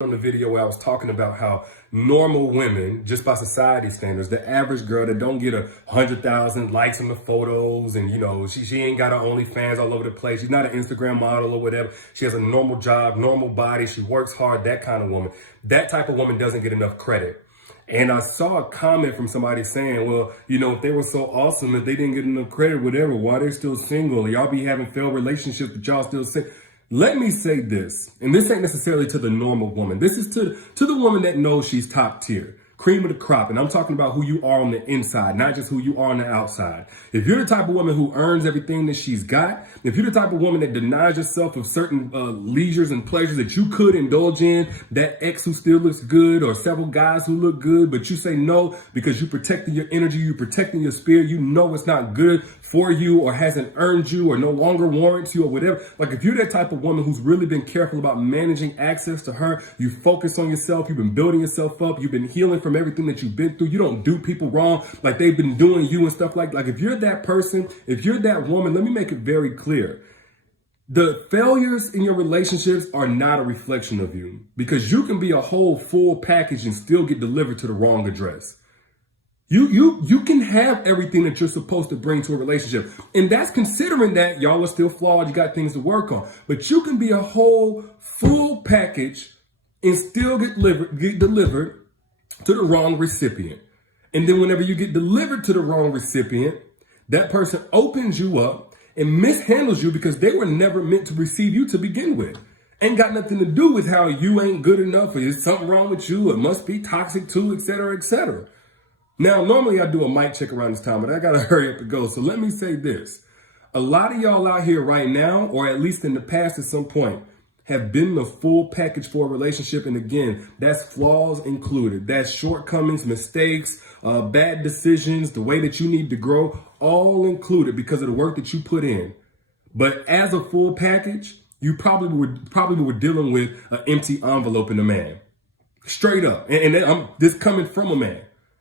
On the video where I was talking about how normal women, just by society standards, the average girl that don't get 100,000 likes on the photos, and she ain't got her OnlyFans all over the place. She's not an Instagram model or whatever. She has a normal job, normal body. She works hard. That kind of woman. That type of woman doesn't get enough credit. And I saw a comment from somebody saying, well, if they were so awesome, if they didn't get enough credit, whatever, why they still single? Y'all be having failed relationships, but y'all still single. Let me say this, and this ain't necessarily to the normal woman. This is to the woman that knows she's top tier, cream of the crop. And I'm talking about who you are on the inside, not just who you are on the outside. If you're the type of woman who earns everything that she's got, if you're the type of woman that denies yourself of certain leisures and pleasures that you could indulge in, that ex who still looks good or several guys who look good, but you say no because you're protecting your energy, you're protecting your spirit, you know it's not good for you or hasn't earned you or no longer warrants you or whatever. Like if you're that type of woman who's really been careful about managing access to her, you focus on yourself, you've been building yourself up, you've been healing from everything that you've been through, you don't do people wrong like they've been doing you and stuff like if you're that person, if you're that woman, let me make it very clear. The failures in your relationships are not a reflection of you, because you can be a whole full package and still get delivered to the wrong address. You can have everything that you're supposed to bring to a relationship. And that's considering that y'all are still flawed, you got things to work on. But you can be a whole full package and still get delivered to the wrong recipient. And then whenever you get delivered to the wrong recipient, that person opens you up and mishandles you because they were never meant to receive you to begin with. Ain't got nothing to do with how you ain't good enough or there's something wrong with you, it must be toxic too, etc., etc. Now, normally I do a mic check around this time, but I got to hurry up and go. So let me say this. A lot of y'all out here right now, or at least in the past at some point, have been the full package for a relationship. And again, that's flaws included. That's shortcomings, mistakes, bad decisions, the way that you need to grow, all included because of the work that you put in. But as a full package, you probably were dealing with an empty envelope in a man. Straight up. And this coming from a man.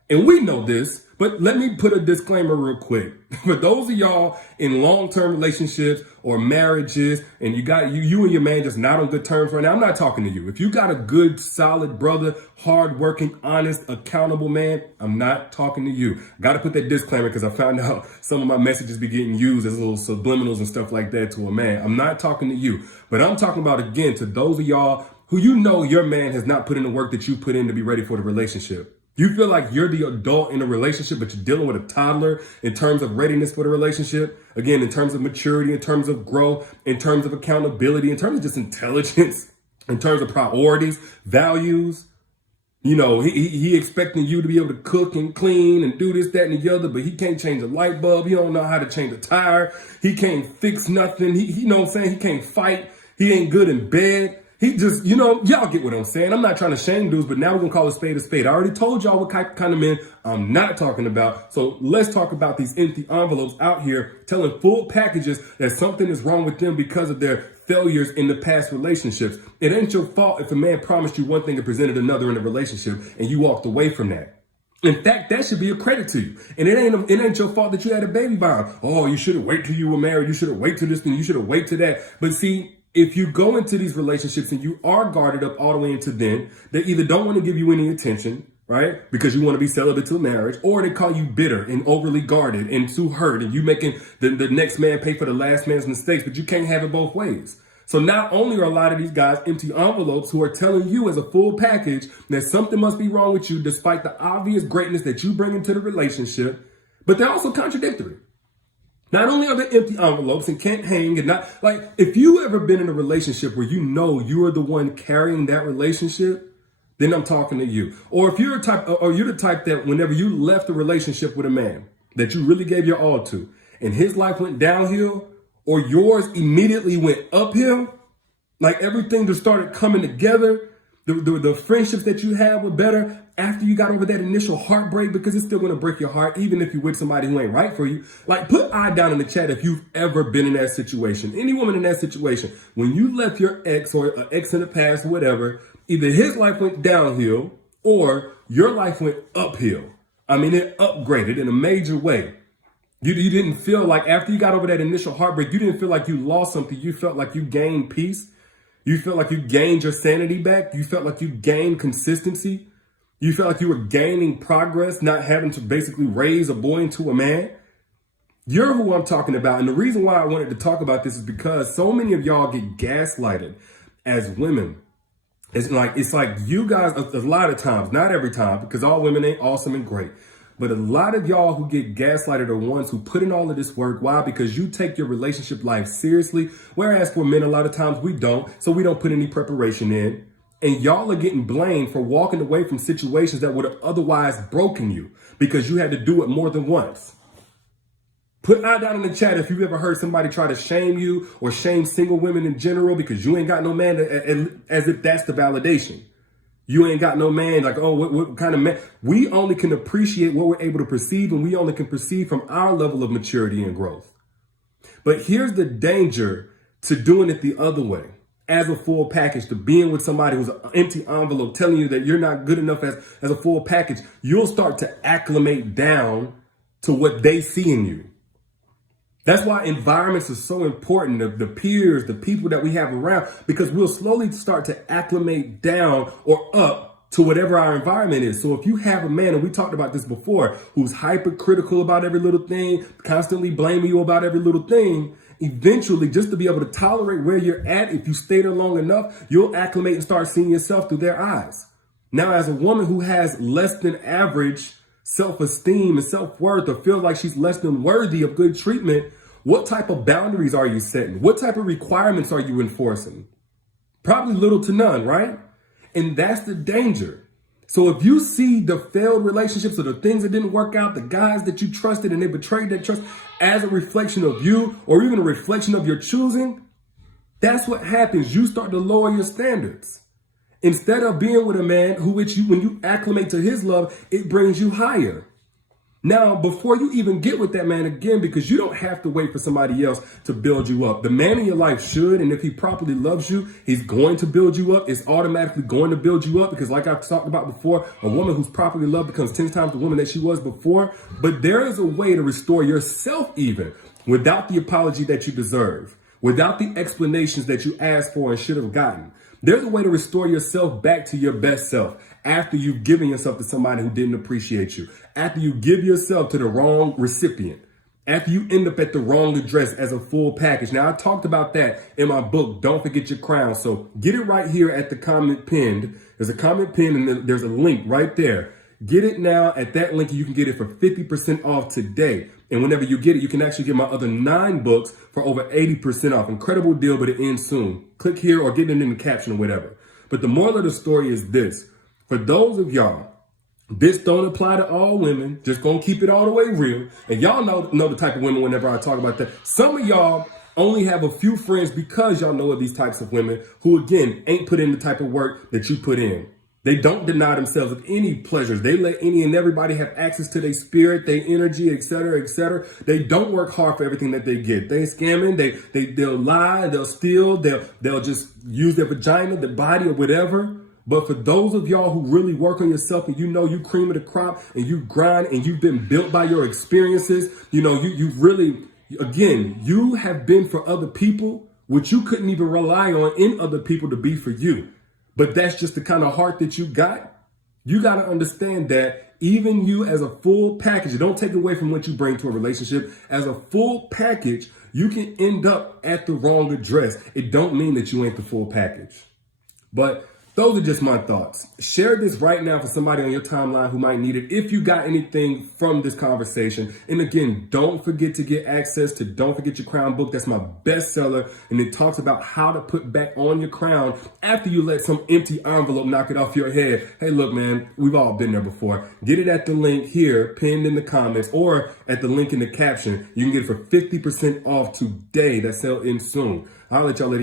And we know this, but let me put a disclaimer real quick. For those of y'all in long-term relationships or marriages, and you and your man just not on good terms right now, I'm not talking to you. If you got a good, solid brother, hardworking, honest, accountable man, I'm not talking to you. Got to put that disclaimer because I found out some of my messages be getting used as little subliminals and stuff like that to a man. I'm not talking to you, but I'm talking about, again, to those of y'all who your man has not put in the work that you put in to be ready for the relationship. You feel like you're the adult in a relationship, but you're dealing with a toddler in terms of readiness for the relationship. Again, in terms of maturity, in terms of growth, in terms of accountability, in terms of just intelligence, in terms of priorities, values. He expecting you to be able to cook and clean and do this, that, and the other, but he can't change a light bulb. He don't know how to change a tire. He can't fix nothing. He know what I'm saying? He can't fight. He ain't good in bed. He just, y'all get what I'm saying. I'm not trying to shame dudes, but now we're going to call a spade a spade. I already told y'all what kind of men I'm not talking about. So let's talk about these empty envelopes out here telling full packages that something is wrong with them because of their failures in the past relationships. It ain't your fault if a man promised you one thing and presented another in a relationship and you walked away from that. In fact, that should be a credit to you. And it ain't your fault that you had a baby by him. Oh, you should have waited till you were married. You should have waited till this thing. You should have waited till that. But see, if you go into these relationships and you are guarded up all the way into then, they either don't want to give you any attention, right? Because you want to be celibate till marriage, or they call you bitter and overly guarded and too hurt, and you making the next man pay for the last man's mistakes, but you can't have it both ways. So not only are a lot of these guys empty envelopes who are telling you as a full package that something must be wrong with you despite the obvious greatness that you bring into the relationship, but they're also contradictory. Not only are they empty envelopes and can't hang, and not like, if you ever been in a relationship where you are the one carrying that relationship, then I'm talking to you. Or if you're the type that whenever you left a relationship with a man that you really gave your all to, and his life went downhill, or yours immediately went uphill, like everything just started coming together, the friendships that you had were better after you got over that initial heartbreak, because it's still going to break your heart, even if you're with somebody who ain't right for you. Like, put I down in the chat if you've ever been in that situation. Any woman in that situation, when you left your ex or an ex in the past or whatever, either his life went downhill or your life went uphill. I mean, it upgraded in a major way. You didn't feel like after you got over that initial heartbreak, you didn't feel like you lost something. You felt like you gained peace. You felt like you gained your sanity back. You felt like you gained consistency. You felt like you were gaining progress, not having to basically raise a boy into a man. You're who I'm talking about. And the reason why I wanted to talk about this is because so many of y'all get gaslighted as women. It's like you guys, a lot of times, not every time, because all women ain't awesome and great. But a lot of y'all who get gaslighted are ones who put in all of this work. Why? Because you take your relationship life seriously. Whereas for men, a lot of times we don't. So we don't put any preparation in. And y'all are getting blamed for walking away from situations that would have otherwise broken you because you had to do it more than once. Put I down in the chat if you've ever heard somebody try to shame you or shame single women in general because you ain't got no man, as if that's the validation. You ain't got no man, like, oh, what kind of man? We only can appreciate what we're able to perceive, and we only can perceive from our level of maturity and growth. But here's the danger to doing it the other way, as a full package, to being with somebody who's an empty envelope telling you that you're not good enough as a full package. You'll start to acclimate down to what they see in you. That's why environments are so important, the peers, the people that we have around, because we'll slowly start to acclimate down or up to whatever our environment is. So if you have a man, and we talked about this before, who's hypercritical about every little thing, constantly blaming you about every little thing, eventually, just to be able to tolerate where you're at, if you stay there long enough, you'll acclimate and start seeing yourself through their eyes. Now, as a woman who has less than average self-esteem and self-worth, or feels like she's less than worthy of good treatment, what type of boundaries are you setting? What type of requirements are you enforcing? Probably little to none, right? And that's the danger. So if you see the failed relationships or the things that didn't work out, the guys that you trusted and they betrayed that trust as a reflection of you, or even a reflection of your choosing, that's what happens. You start to lower your standards. Instead of being with a man who, when you acclimate to his love, it brings you higher. Now, before you even get with that man again, because you don't have to wait for somebody else to build you up. The man in your life should, and if he properly loves you, he's going to build you up. It's automatically going to build you up because, like I've talked about before, a woman who's properly loved becomes 10 times the woman that she was before. But there is a way to restore yourself even without the apology that you deserve, without the explanations that you asked for and should have gotten. There's a way to restore yourself back to your best self after you've given yourself to somebody who didn't appreciate you, after you give yourself to the wrong recipient, after you end up at the wrong address as a full package. Now, I talked about that in my book, Don't Forget Your Crown. So get it right here at the comment pinned. There's a comment pinned and there's a link right there. Get it now at that link. You can get it for 50% off today. And whenever you get it, you can actually get my other 9 books for over 80% off. Incredible deal, but it ends soon. Click here or get it in the caption or whatever. But the moral of the story is this. For those of y'all, this don't apply to all women. Just gonna keep it all the way real. And y'all know the type of women whenever I talk about that. Some of y'all only have a few friends because y'all know of these types of women who, again, ain't put in the type of work that you put in. They don't deny themselves of any pleasures. They let any and everybody have access to their spirit, their energy, et cetera, et cetera. They don't work hard for everything that they get. They scamming, they'll lie, they'll steal, they'll just use their vagina, their body, or whatever. But for those of y'all who really work on yourself and you know you cream of the crop and you grind and you've been built by your experiences, you know, you really, again, you have been for other people, which you couldn't even rely on in other people to be for you. But that's just the kind of heart that you got. You got to understand that even you as a full package, it don't take away from what you bring to a relationship. As a full package, you can end up at the wrong address. It don't mean that you ain't the full package. But those are just my thoughts. Share this right now for somebody on your timeline who might need it if you got anything from this conversation. And again, don't forget to get access to Don't Forget Your Crown book. That's my bestseller. And it talks about how to put back on your crown after you let some empty envelope knock it off your head. Hey, look, man, we've all been there before. Get it at the link here, pinned in the comments, or at the link in the caption. You can get it for 50% off today. That sale ends soon. I'll let y'all